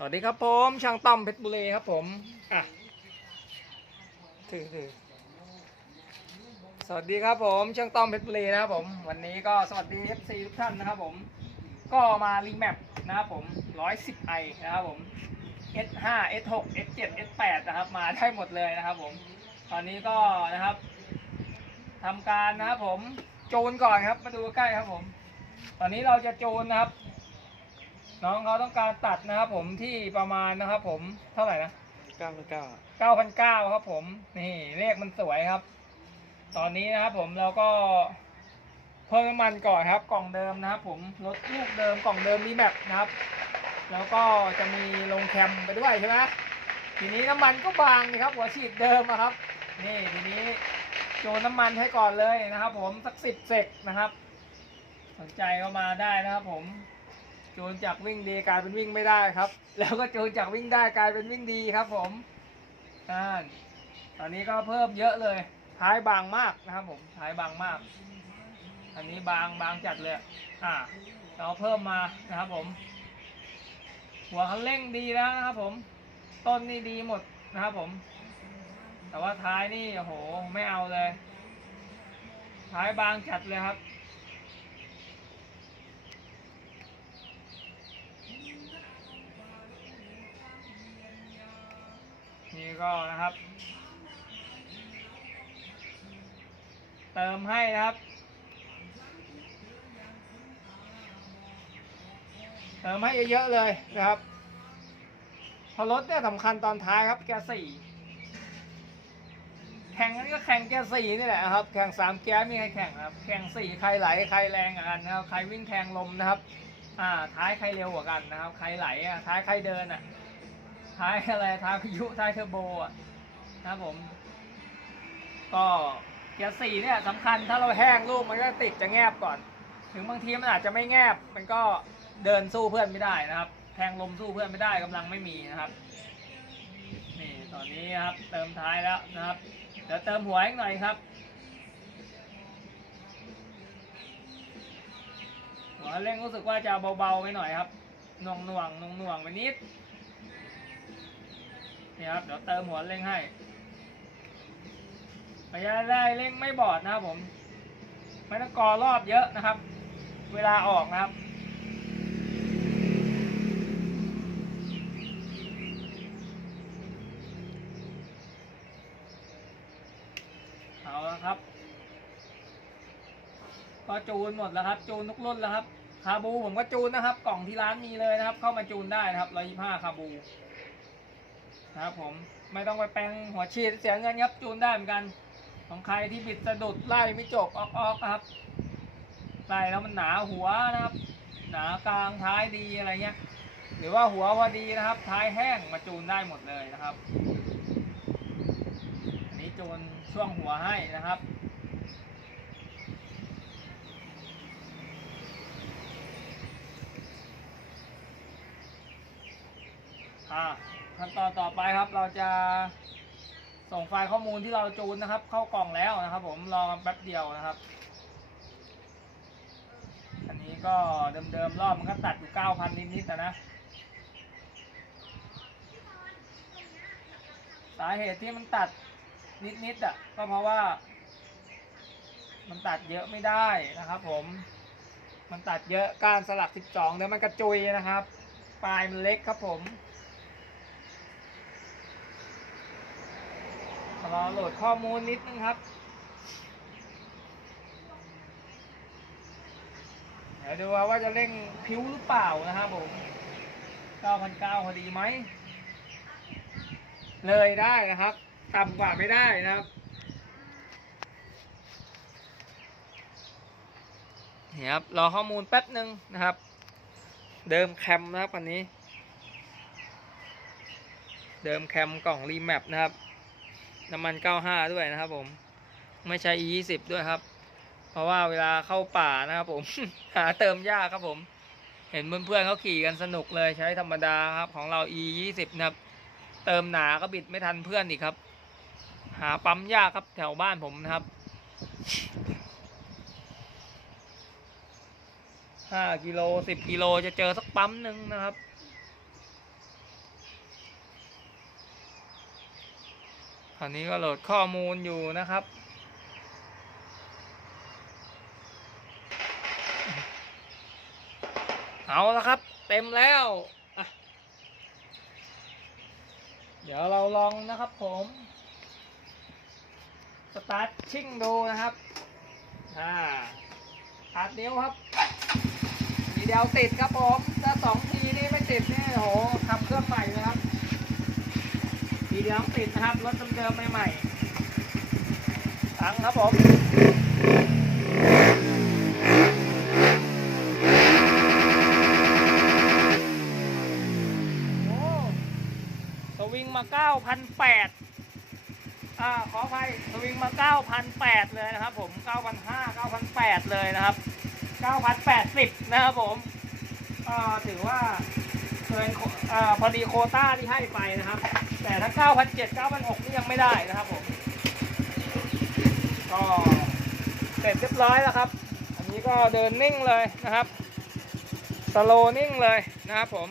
สวัสดีครับผมช่างต้อมเพชรบุรีครับผมอะถือถือสวัสดีครับผมช่างต้อมเพชรบุรีนะครับผมวันนี้ก็สวัสดี FC ทุกท่านนะครับผมก็มารีแมปนะครับผม 110i นะครับผม S5 S6 S7 S8 นะครับมาได้หมดเลยนะครับผมตอนนี้ก็นะครับทำการนะครับผมโจนก่อนครับมาดูใกล้ครับผม ตอนนี้เราจะโจนนะครับ น้องเขาต้องการตัดนะครับผมที่ประมาณนะครับผมเท่าไหร่นะเก้าเก้า9,900ครับผม นี่เลขมันสวยครับ ตอนนี้นะครับผมเราก็เพิ่มน้ำมันก่อนครับ กล่องเดิมนะครับผมรถลูกเดิมกล่องเดิมรีแมปนะครับ แล้วก็จะมีลงแคมไปด้วยใช่ไหมทีนี้น้ำมันก็บางนะครับ หัวฉีดเดิมอะครับ นี่ทีนี้โจนน้ำมันให้ก่อนเลยนะครับ ผมสักสิบเซกนะครับ สนใจก็มาได้นะครับผม จูนจากวิ่งดีกลายเป็นวิ่งไม่ได้ครับ แล้วก็จูนจากวิ่งได้กลายเป็นวิ่งดีครับผมอ่าตอนนี้ก็เพิ่มเยอะเลย ท้ายบางมากนะครับผม ท้ายบางมาก อันนี้บางบางจัดเลย อ่า เราเพิ่มมานะครับผม หัวคันเร่งดีแล้วนะครับผม ต้นนี่ดีหมดนะครับผม แต่ว่าท้ายนี่โอ้โหไม่เอาเลย ท้ายบางจัดเลยครับ ก็นะครับ เติมให้นะครับ เติมให้เยอะๆเลยนะครับพอรถเนี่ยสำคัญตอนท้ายครับแกสี่แข่งนั้ก็แข่งแกสี่นี่แหละครับ แข่งสามแกมีใครแข่งครับ แข่งสี่ใครไหลใครแรงกันนะครับ ใครวิ่งแทงลมนะครับ อ่าท้ายใครเร็วกว่ากันนะครับ ใครไหลอะท้ายใครเดินอะ ท้ายอะไรท้ายพายุท้ายเทอร์โบอะนะครับผม ก็เกียร์สี่เนี่ยสำคัญถ้าเราแห้งลูกมันก็ติดจะแงบก่อน ถึงบางทีมันอาจจะไม่แงบ มันก็เดินสู้เพื่อนไม่ได้นะครับแทงลมสู้เพื่อนไม่ได้กำลังไม่มีนะครับนี่ตอนนี้ครับเติมท้ายแล้วนะครับเดี๋ยวเติมหัวอีกหน่อยครับหัวเร่งรู้สึกว่าจะเบาๆไปหน่อยครับหน่วงหน่วงน่วงหน่วงๆไปนิด นี่ครับเดี๋ยวเติมหัวเร่งให้ระยะได้เร่งไม่บอดนะครับผม ไม่ต้องกอรอบเยอะนะครับ เวลาออกนะครับเอาละครับ ก็จูนหมดแล้วครับ จูนทุกรุ่นแล้วครับคาบูผมก็จูนนะครับ กล่องที่ร้านมีเลยนะครับ เข้ามาจูนได้นะครับร้อยยี่ห้าคาบู นะครับผมไม่ต้องไปแปลงหัวฉีดเสียเงินครับจูนได้เหมือนกัน ของใครที่บิดสะดุดไล่ไม่จบออกออกครับไล่แล้วมันหนาหัวนะครับ หนากลางท้ายดีอะไรเงี้ยหรือว่าหัวพอดีนะครับ ท้ายแห้งมาจูนได้หมดเลยนะครับ อันนี้จูนช่วงหัวให้นะครับอ่า ขั้นตอนต่อไปครับเราจะส่งไฟล์ข้อมูลที่เราจูนนะครับ เข้ากล่องแล้วนะครับ ผมรอแป๊บเดียวนะครับ อันนี้ก็เดิมๆรอบมันก็ตัดอยู่เก้าพันนิดๆนะนะสาเหตุที่มันตัดนิดๆอะก็เพราะว่า มันตัดเยอะไม่ได้นะครับ ผม มันตัดเยอะกานสลัก 12เดี๋ยวมันกระจุยนะครับ ปลายมันเล็กครับผม รอโหลดข้อมูลนิดนึงครับเดี๋ยวดูว่าจะเร่งพิ้วหรือเปล่านะครับผม9,900พอดีไหม เลยได้นะครับ ต่ำกว่าไม่ได้นะครับนี่ครับ รอข้อมูลแป๊บหนึ่งนะครับ เดิมแคมนะครับอันนี้ เดิมแคมกล่องรีแมปนะครับ น้ำมัน 95 ด้วยนะครับผม ไม่ใช่ E20 ด้วยครับ เพราะว่าเวลาเข้าป่านะครับผม หาเติมยากครับผม เห็นเพื่อนๆเขาขี่กันสนุกเลยใช้ธรรมดาครับของเรา E20 นะครับ เติมหนาก็บิดไม่ทันเพื่อนอีกครับ หาปั๊มยากครับแถวบ้านผมนะครับ5กิโล10กิโลจะเจอสักปั๊มหนึ่งนะครับ ตอนนี้ก็โหลดข้อมูลอยู่นะครับ เอาละครับ เต็มแล้วเดี๋ยวเราลองนะครับผม สตาร์ทชิ่งดูนะครับ อ่าสตาร์ทนิ้วครับทีเดียวติดครับผมถ้าสองทีนี่ไม่ติดนี่โหทำเครื่องใหม่เลยครับ ทีเดียวติดนะครับ รถเดิมๆใหม่ๆตังครับผมโอ้สวิงมา9,800อ่าขออภัยสวิงมา9,800เลยนะครับผม9,500 9,800เลยนะครับ9,080นะครับผมอ่าถือว่าเกินโคอ่าพอดีโควต้าที่ให้ไปนะครับ แต่ถ้า9,700 9,600นี่ยังไม่ได้นะครับผม ก็เสร็จเรียบร้อยแล้วครับ อันนี้ก็เดินนิ่งเลยนะครับสโลนิ่งเลยนะครับผม